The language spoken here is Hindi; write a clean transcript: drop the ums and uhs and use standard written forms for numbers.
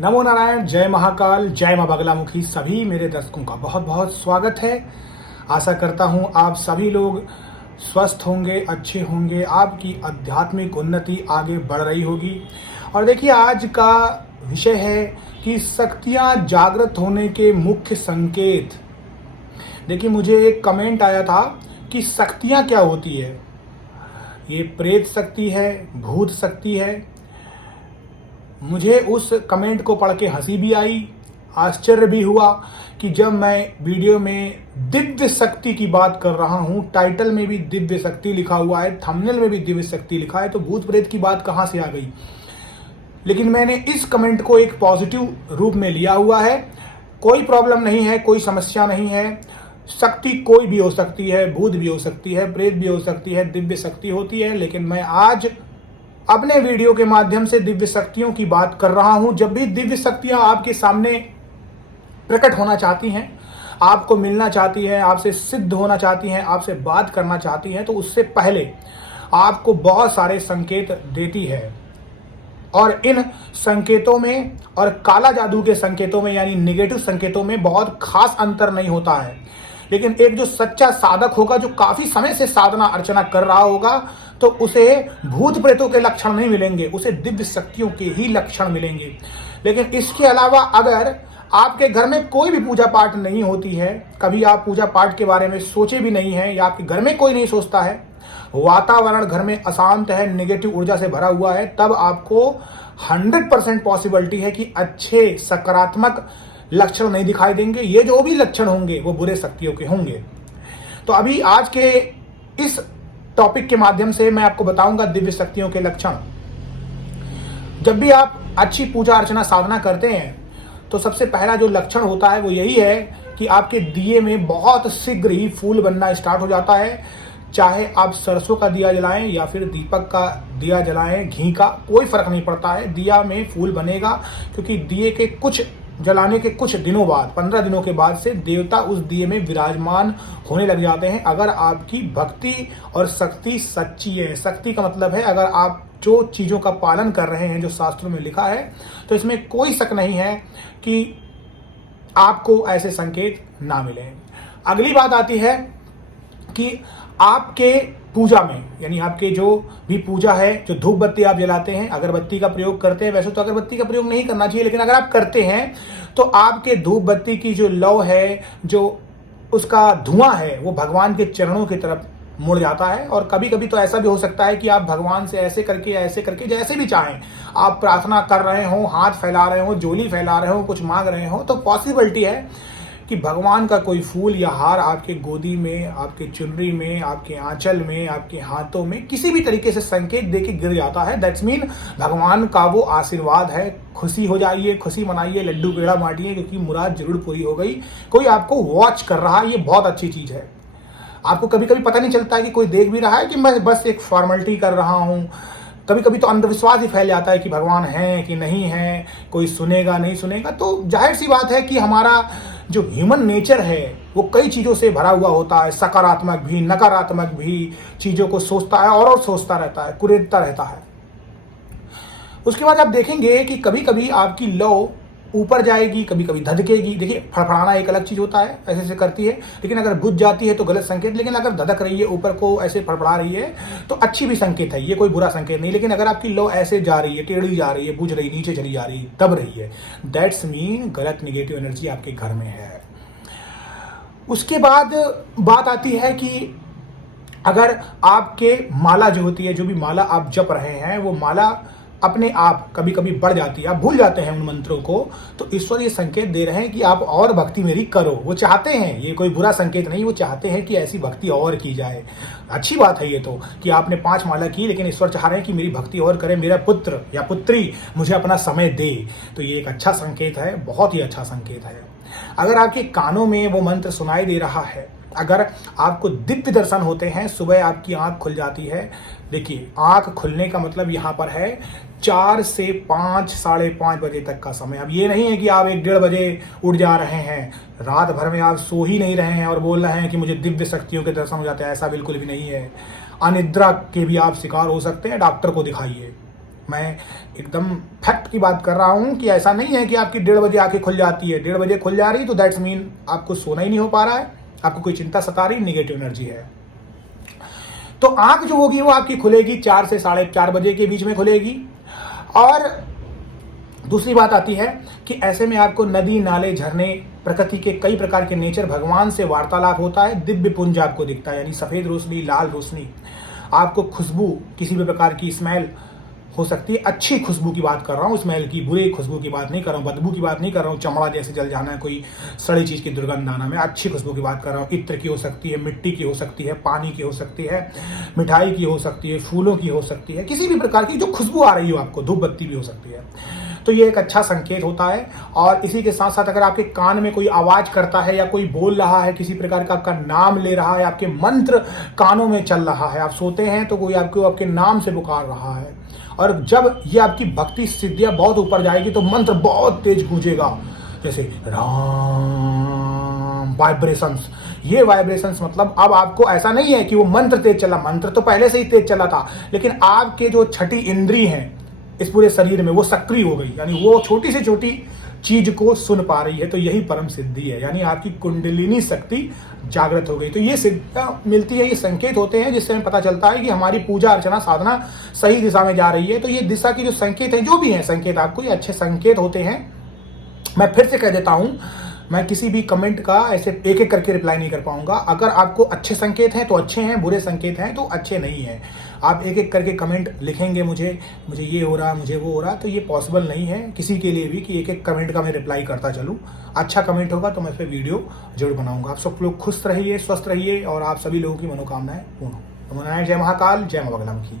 नमो नारायण, जय महाकाल, जय मां बगलामुखी। सभी मेरे दर्शकों का बहुत बहुत स्वागत है। आशा करता हूं आप सभी लोग स्वस्थ होंगे, अच्छे होंगे, आपकी आध्यात्मिक उन्नति आगे बढ़ रही होगी। और देखिए, आज का विषय है कि शक्तियां जागृत होने के मुख्य संकेत। देखिए, मुझे एक कमेंट आया था कि शक्तियां क्या होती है। ये प्रेत शक्ति है, भूत शक्ति है। मुझे उस कमेंट को पढ़ के हंसी भी आई, आश्चर्य भी हुआ कि जब मैं वीडियो में दिव्य शक्ति की बात कर रहा हूं, टाइटल में भी दिव्य शक्ति लिखा हुआ है, थंबनेल में भी दिव्य शक्ति लिखा है, तो भूत प्रेत की बात कहां से आ गई। लेकिन मैंने इस कमेंट को एक पॉजिटिव रूप में लिया हुआ है। कोई प्रॉब्लम नहीं है, कोई समस्या नहीं है। शक्ति कोई भी हो सकती है, भूत भी हो सकती है, प्रेत भी हो सकती है, दिव्य शक्ति होती है। लेकिन मैं आज अपने वीडियो के माध्यम से दिव्य शक्तियों की बात कर रहा हूं। जब भी दिव्य शक्तियां आपके सामने प्रकट होना चाहती हैं, आपको मिलना चाहती हैं, आपसे सिद्ध होना चाहती हैं, आपसे बात करना चाहती हैं, तो उससे पहले आपको बहुत सारे संकेत देती है। और इन संकेतों में और काला जादू के संकेतों में, यानी नेगेटिव संकेतों में बहुत खास अंतर नहीं होता है। लेकिन एक जो सच्चा साधक होगा, जो काफी समय से साधना अर्चना कर रहा होगा, तो उसे भूत प्रेतों के लक्षण नहीं मिलेंगे, उसे दिव्य शक्तियों के ही लक्षण मिलेंगे। लेकिन इसके अलावा अगर आपके घर में कोई भी पूजा पाठ नहीं होती है, कभी आप पूजा पाठ के बारे में सोचे भी नहीं है, या आपके घर में कोई नहीं सोचता है, वातावरण घर में अशांत है, नेगेटिव ऊर्जा से भरा हुआ है, तब आपको 100% पॉसिबिलिटी है कि अच्छे सकारात्मक लक्षण नहीं दिखाई देंगे। ये जो भी लक्षण होंगे वो बुरे शक्तियों के होंगे। तो अभी आज के इस टॉपिक के माध्यम से मैं आपको बताऊंगा दिव्य शक्तियों के लक्षण। जब भी आप अच्छी पूजा अर्चना साधना करते हैं, तो सबसे पहला जो लक्षण होता है वो यही है कि आपके दिए में बहुत शीघ्र ही फूल बनना स्टार्ट हो जाता है। चाहे आप सरसों का दिया जलाएं या फिर दीपक का दिया जलाएं, घी का, कोई फर्क नहीं पड़ता है, दिया में फूल बनेगा। क्योंकि दिए के जलाने के कुछ दिनों बाद, 15 दिनों के बाद से देवता उस दिए में विराजमान होने लग जाते हैं, अगर आपकी भक्ति और शक्ति सच्ची है। शक्ति का मतलब है अगर आप जो चीज़ों का पालन कर रहे हैं, जो शास्त्रों में लिखा है, तो इसमें कोई शक नहीं है कि आपको ऐसे संकेत ना मिले। अगली बात आती है कि आपके पूजा में, यानी आपके जो भी पूजा है, जो धूप बत्ती आप जलाते हैं, अगरबत्ती का प्रयोग करते हैं। वैसे तो अगरबत्ती का प्रयोग नहीं करना चाहिए, लेकिन अगर आप करते हैं तो आपके धूप बत्ती की जो लौ है, जो उसका धुआं है, वो भगवान के चरणों की तरफ मुड़ जाता है। और कभी कभी तो ऐसा भी हो सकता है कि आप भगवान से ऐसे करके जैसे भी चाहें आप प्रार्थना कर रहे हो, हाथ फैला रहे हो, झोली फैला रहे हो, कुछ मांग रहे हो, तो पॉसिबिलिटी है कि भगवान का कोई फूल या हार आपके गोदी में, आपके चुनरी में, आपके आंचल में, आपके हाथों में किसी भी तरीके से संकेत देके गिर जाता है। दैट्स मीन भगवान का वो आशीर्वाद है। खुशी हो जाइए, खुशी मनाइए, लड्डू पेड़ा बांटिए, क्योंकि मुराद जरूर पूरी हो गई। कोई आपको वॉच कर रहा है, ये बहुत अच्छी चीज है। आपको कभी कभी पता नहीं चलता है कि कोई देख भी रहा है कि मैं बस एक फॉर्मेलिटी कर रहा हूँ। कभी कभी तो अंधविश्वास ही फैल जाता है कि भगवान है कि नहीं है, कोई सुनेगा नहीं सुनेगा। तो जाहिर सी बात है कि हमारा जो ह्यूमन नेचर है वो कई चीज़ों से भरा हुआ होता है, सकारात्मक भी नकारात्मक भी चीज़ों को सोचता है और सोचता रहता है, कुरेदता रहता है। उसके बाद आप देखेंगे कि कभी कभी आपकी लौ ऊपर जाएगी, कभी कभी धधकेगी। देखिए, फड़फड़ाना एक अलग चीज होता है, ऐसे ऐसे करती है, लेकिन अगर बुझ जाती है तो गलत संकेत। लेकिन अगर धधक रही है, ऊपर को ऐसे फड़फड़ा रही है, तो अच्छी भी संकेत है, ये कोई बुरा संकेत नहीं। लेकिन अगर आपकी लौ ऐसे जा रही है, टेढ़ी जा रही है, बुझ रही, नीचे चली जा रही है, दब रही है, दैट्स मीन गलत नेगेटिव एनर्जी आपके घर में है। उसके बाद बात आती है कि अगर आपके माला जो होती है, जो भी माला आप जप रहे हैं, वो माला अपने आप कभी कभी बढ़ जाती है, आप भूल जाते हैं उन मंत्रों को, तो ईश्वर ये संकेत दे रहे हैं कि आप और भक्ति मेरी करो। वो चाहते हैं, ये कोई बुरा संकेत नहीं, वो चाहते हैं कि ऐसी भक्ति और की जाए। अच्छी बात है ये तो कि आपने 5 माला की, लेकिन ईश्वर चाह रहे हैं कि मेरी भक्ति और करे, मेरा पुत्र या पुत्री मुझे अपना समय दे। तो ये एक अच्छा संकेत है, बहुत ही अच्छा संकेत है। अगर आपके कानों में वो मंत्र सुनाई दे रहा है, अगर आपको दिव्य दर्शन होते हैं, सुबह आपकी आंख खुल जाती है। देखिए, आंख खुलने का मतलब यहाँ पर है 4 से 5, साढ़े 5 बजे तक का समय। अब ये नहीं है कि आप 1-1:30 बजे उठ जा रहे हैं, रात भर में आप सो ही नहीं रहे हैं और बोल रहे हैं कि मुझे दिव्य शक्तियों के दर्शन हो जाते हैं। ऐसा बिल्कुल भी नहीं है। अनिद्रा के भी आप शिकार हो सकते हैं, डॉक्टर को दिखाइए। मैं एकदम फैक्ट की बात कर रहा हूं कि ऐसा नहीं है कि आपकी 1:30 बजे आंखें खुल जाती है। 1:30 बजे खुल जा रही तो दैट्स मीन आपको सोना ही नहीं हो पा रहा है, आपको कोई चिंता सता रही, निगेटिव एनर्जी है। तो आंख जो होगी वो आपकी खुलेगी 4 से 4:30 बजे के बीच में खुलेगी। और दूसरी बात आती है कि ऐसे में आपको नदी, नाले, झरने, प्रकृति के कई प्रकार के नेचर, भगवान से वार्तालाप होता है, दिव्य पुंज आपको दिखता है, यानी सफेद रोशनी, लाल रोशनी, आपको खुशबू, किसी भी प्रकार की स्मेल हो सकती है। अच्छी खुशबू की बात कर रहा हूँ, स्मेल की, बुरी खुशबू की बात नहीं कर रहा हूँ, बदबू की बात नहीं कर रहा हूँ, चमड़ा जैसे जल जाना है, कोई सड़ी चीज की दुर्गंध आना। मैं अच्छी खुशबू की बात कर रहा हूँ। इत्र की हो सकती है, मिट्टी की हो सकती है, पानी की हो सकती है, मिठाई की हो सकती है, फूलों की हो सकती है, किसी भी प्रकार की जो खुशबू आ रही हो आपको, धूप बत्ती भी हो सकती है। तो ये एक अच्छा संकेत होता है। और इसी के साथ साथ अगर आपके कान में कोई आवाज करता है या कोई बोल रहा है, किसी प्रकार का आपका नाम ले रहा है, आपके मंत्र कानों में चल रहा है, आप सोते हैं तो कोई आपको आपके नाम से पुकार रहा है, और जब ये आपकी भक्ति सिद्धियां बहुत ऊपर जाएगी तो मंत्र बहुत तेज गूंजेगा, जैसे राम, वाइब्रेशंस। ये वाइब्रेशंस मतलब अब आपको ऐसा नहीं है कि वो मंत्र तेज चला, मंत्र तो पहले से ही तेज चला था, लेकिन आपके जो छठी इंद्री हैं इस पूरे शरीर में वो सक्रिय हो गई, यानी वो छोटी से छोटी चीज को सुन पा रही है। तो यही परम सिद्धि है, यानी आपकी कुंडलिनी शक्ति जागृत हो गई। तो ये सिद्धियां मिलती है, ये संकेत होते हैं जिससे हमें पता चलता है कि हमारी पूजा अर्चना साधना सही दिशा में जा रही है। तो ये दिशा की जो संकेत है, जो भी है संकेत, आपको ये अच्छे संकेत होते हैं। मैं फिर से कह देता हूं, मैं किसी भी कमेंट का ऐसे एक एक करके रिप्लाई नहीं कर पाऊंगा। अगर आपको अच्छे संकेत हैं तो अच्छे हैं, बुरे संकेत हैं तो अच्छे नहीं हैं। आप एक एक करके कमेंट लिखेंगे मुझे ये हो रहा, मुझे वो हो रहा, तो ये पॉसिबल नहीं है किसी के लिए भी कि एक एक कमेंट का मैं रिप्लाई करता चलूँ। अच्छा कमेंट होगा तो मैं इस पर वीडियो जरूर बनाऊंगा। आप सब लोग खुश रहिए, स्वस्थ रहिए और आप सभी लोगों की मनोकामनाएं पूर्ण हो। जय महाकाल, जय मां बगलामुखी।